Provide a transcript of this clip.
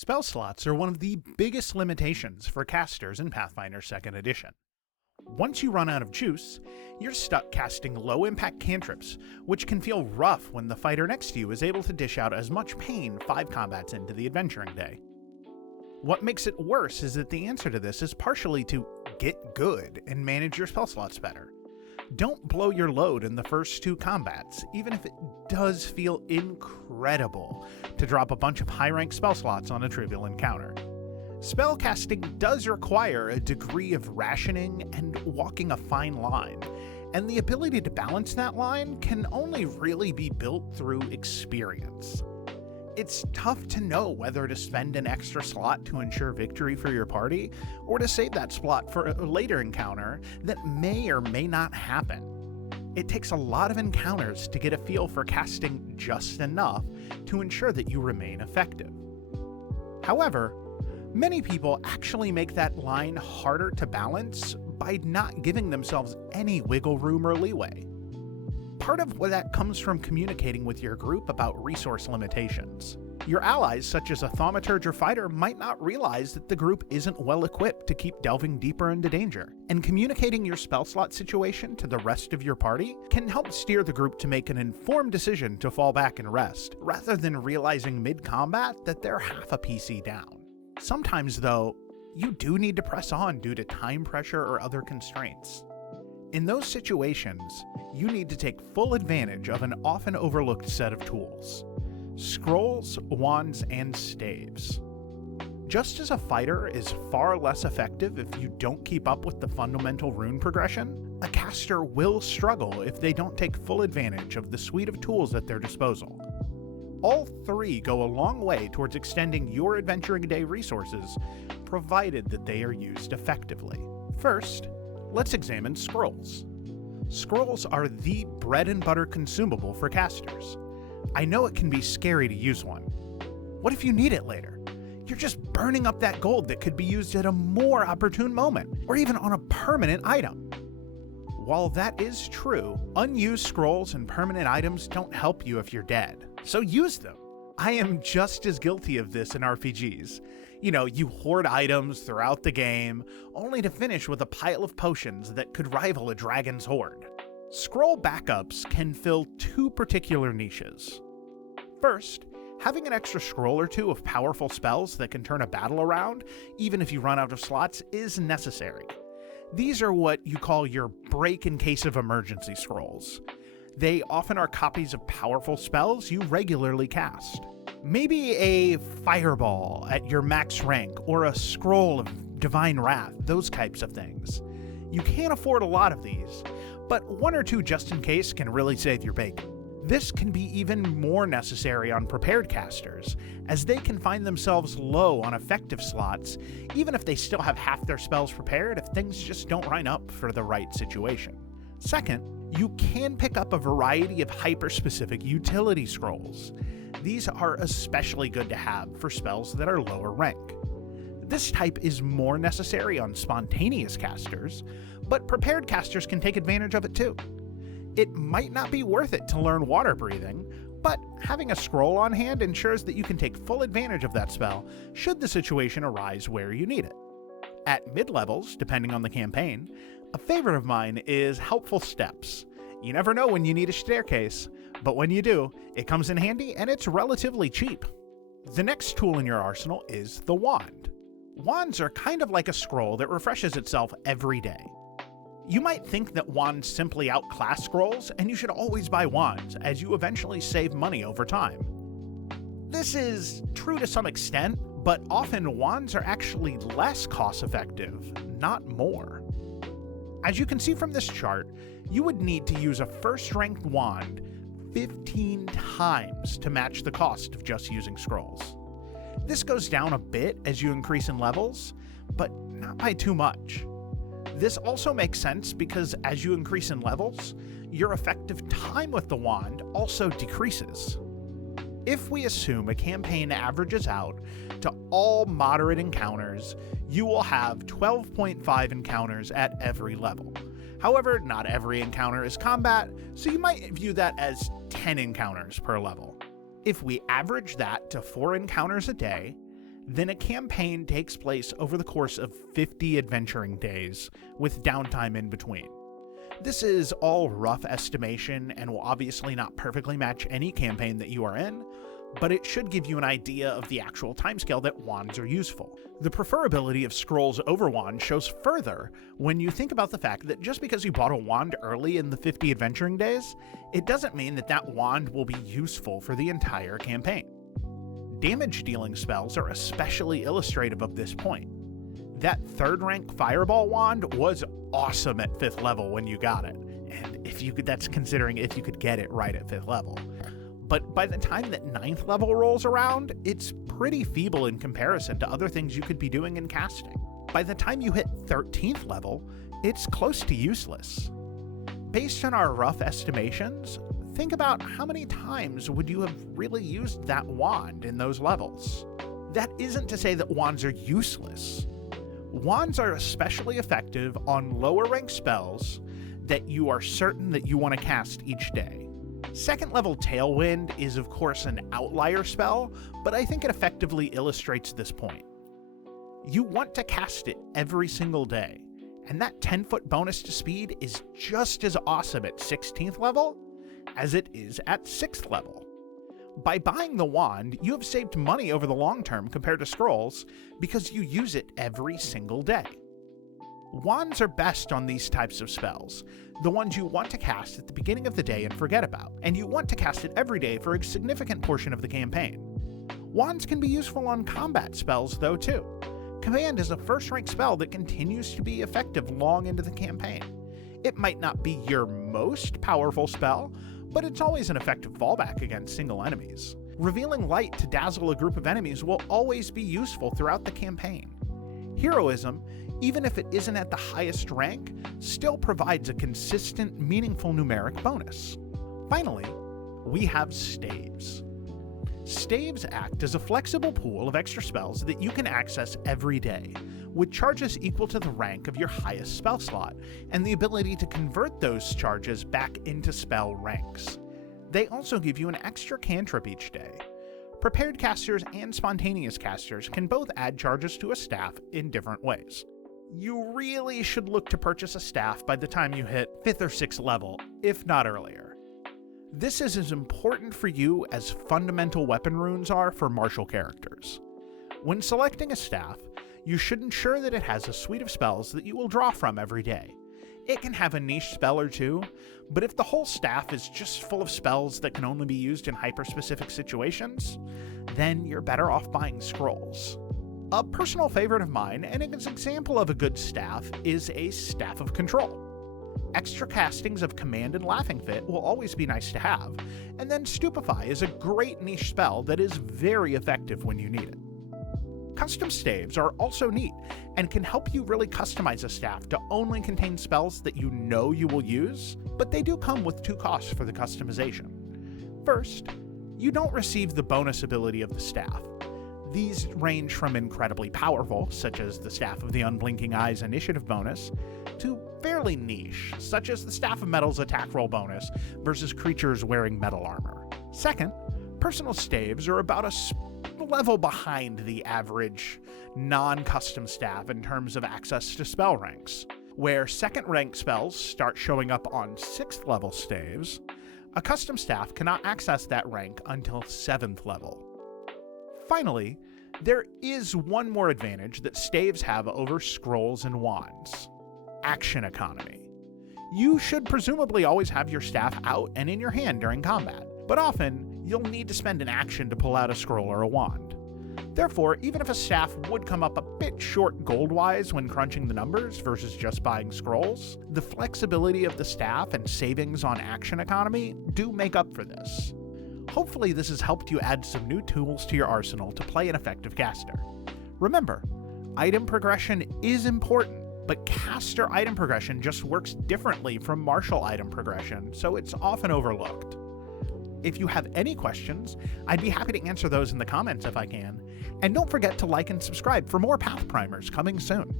Spell slots are one of the biggest limitations for casters in Pathfinder 2nd Edition. Once you run out of juice, you're stuck casting low-impact cantrips, which can feel rough when the fighter next to you is able to dish out as much pain 5 combats into the adventuring day. What makes it worse is that the answer to this is partially to get good and manage your spell slots better. Don't blow your load in the first 2 combats, even if it does feel incredible to drop a bunch of high-rank spell slots on a trivial encounter. Spellcasting does require a degree of rationing and walking a fine line, and the ability to balance that line can only really be built through experience. It's tough to know whether to spend an extra slot to ensure victory for your party, or to save that slot for a later encounter that may or may not happen. It takes a lot of encounters to get a feel for casting just enough to ensure that you remain effective. However, many people actually make that line harder to balance by not giving themselves any wiggle room or leeway. Part of that comes from communicating with your group about resource limitations. Your allies, such as a thaumaturge or fighter, might not realize that the group isn't well equipped to keep delving deeper into danger, and communicating your spell slot situation to the rest of your party can help steer the group to make an informed decision to fall back and rest, rather than realizing mid-combat that they're half a PC down. Sometimes, though, you do need to press on due to time pressure or other constraints. In those situations, you need to take full advantage of an often overlooked set of tools: scrolls, wands, and staves. Just as a fighter is far less effective if you don't keep up with the fundamental rune progression, a caster will struggle if they don't take full advantage of the suite of tools at their disposal. All 3 go a long way towards extending your adventuring day resources, provided that they are used effectively. First, let's examine scrolls. Scrolls are the bread and butter consumable for casters. I know it can be scary to use one. What if you need it later? You're just burning up that gold that could be used at a more opportune moment, or even on a permanent item. While that is true, unused scrolls and permanent items don't help you if you're dead, so use them. I am just as guilty of this in RPGs. You hoard items throughout the game, only to finish with a pile of potions that could rival a dragon's hoard. Scroll backups can fill 2 particular niches. First, having an extra scroll or 2 of powerful spells that can turn a battle around, even if you run out of slots, is necessary. These are what you call your break in case of emergency scrolls. They often are copies of powerful spells you regularly cast. Maybe a fireball at your max rank, or a scroll of divine wrath, those types of things. You can't afford a lot of these, but 1 or 2 just in case can really save your bacon. This can be even more necessary on prepared casters, as they can find themselves low on effective slots, even if they still have half their spells prepared if things just don't line up for the right situation. Second, you can pick up a variety of hyper-specific utility scrolls. These are especially good to have for spells that are lower rank. This type is more necessary on spontaneous casters, but prepared casters can take advantage of it too. It might not be worth it to learn water breathing, but having a scroll on hand ensures that you can take full advantage of that spell should the situation arise where you need it. At mid-levels, depending on the campaign, a favorite of mine is Helpful Steps. You never know when you need a staircase, but when you do, it comes in handy and it's relatively cheap. The next tool in your arsenal is the wand. Wands are kind of like a scroll that refreshes itself every day. You might think that wands simply outclass scrolls, and you should always buy wands, as you eventually save money over time. This is true to some extent, but often wands are actually less cost-effective, not more. As you can see from this chart, you would need to use a first-ranked wand 15 times to match the cost of just using scrolls. This goes down a bit as you increase in levels, but not by too much. This also makes sense because as you increase in levels, your effective time with the wand also decreases. If we assume a campaign averages out to all moderate encounters, you will have 12.5 encounters at every level. However, not every encounter is combat, so you might view that as 10 encounters per level. If we average that to 4 encounters a day, then a campaign takes place over the course of 50 adventuring days, with downtime in between. This is all rough estimation and will obviously not perfectly match any campaign that you are in, but it should give you an idea of the actual timescale that wands are useful. The preferability of scrolls over wands shows further when you think about the fact that just because you bought a wand early in the 50 adventuring days, it doesn't mean that that wand will be useful for the entire campaign. Damage dealing spells are especially illustrative of this point. That 3rd rank Fireball wand was awesome at 5th level when you got it, and that's considering if you could get it right at 5th level. But by the time that 9th level rolls around, it's pretty feeble in comparison to other things you could be doing in casting. By the time you hit 13th level, it's close to useless. Based on our rough estimations, think about how many times would you have really used that wand in those levels. That isn't to say that wands are useless. Wands are especially effective on lower ranked spells that you are certain that you want to cast each day. 2nd level Tailwind is of course an outlier spell, but I think it effectively illustrates this point. You want to cast it every single day, and that 10-foot bonus to speed is just as awesome at 16th level as it is at 6th level. By buying the wand, you have saved money over the long term compared to scrolls because you use it every single day. Wands are best on these types of spells, the ones you want to cast at the beginning of the day and forget about, and you want to cast it every day for a significant portion of the campaign. Wands can be useful on combat spells though too. Command is a 1st rank spell that continues to be effective long into the campaign. It might not be your most powerful spell, but it's always an effective fallback against single enemies. Revealing light to dazzle a group of enemies will always be useful throughout the campaign. Heroism, even if it isn't at the highest rank, still provides a consistent, meaningful numeric bonus. Finally, we have Staves. Staves act as a flexible pool of extra spells that you can access every day, with charges equal to the rank of your highest spell slot, and the ability to convert those charges back into spell ranks. They also give you an extra cantrip each day. Prepared casters and spontaneous casters can both add charges to a staff in different ways. You really should look to purchase a staff by the time you hit 5th or 6th level, if not earlier. This is as important for you as fundamental weapon runes are for martial characters. When selecting a staff, you should ensure that it has a suite of spells that you will draw from every day. It can have a niche spell or two, but if the whole staff is just full of spells that can only be used in hyper-specific situations, then you're better off buying scrolls. A personal favorite of mine, and an example of a good staff, is a Staff of Control. Extra castings of Command and Laughing Fit will always be nice to have, and then Stupefy is a great niche spell that is very effective when you need it. Custom staves are also neat and can help you really customize a staff to only contain spells that you know you will use, but they do come with 2 costs for the customization. First, you don't receive the bonus ability of the staff. These range from incredibly powerful, such as the Staff of the Unblinking Eyes initiative bonus, to fairly niche, such as the Staff of Metal's attack roll bonus versus creatures wearing metal armor. Second, personal staves are about a level behind the average non-custom staff in terms of access to spell ranks. Where 2nd rank spells start showing up on 6th level staves, a custom staff cannot access that rank until 7th level. Finally, there is one more advantage that staves have over scrolls and wands: action economy. You should presumably always have your staff out and in your hand during combat, but often you'll need to spend an action to pull out a scroll or a wand. Therefore, even if a staff would come up a bit short gold-wise when crunching the numbers versus just buying scrolls, the flexibility of the staff and savings on action economy do make up for this. Hopefully this has helped you add some new tools to your arsenal to play an effective caster. Remember, item progression is important, but caster item progression just works differently from martial item progression, so it's often overlooked. If you have any questions, I'd be happy to answer those in the comments if I can, and don't forget to like and subscribe for more Path Primers coming soon.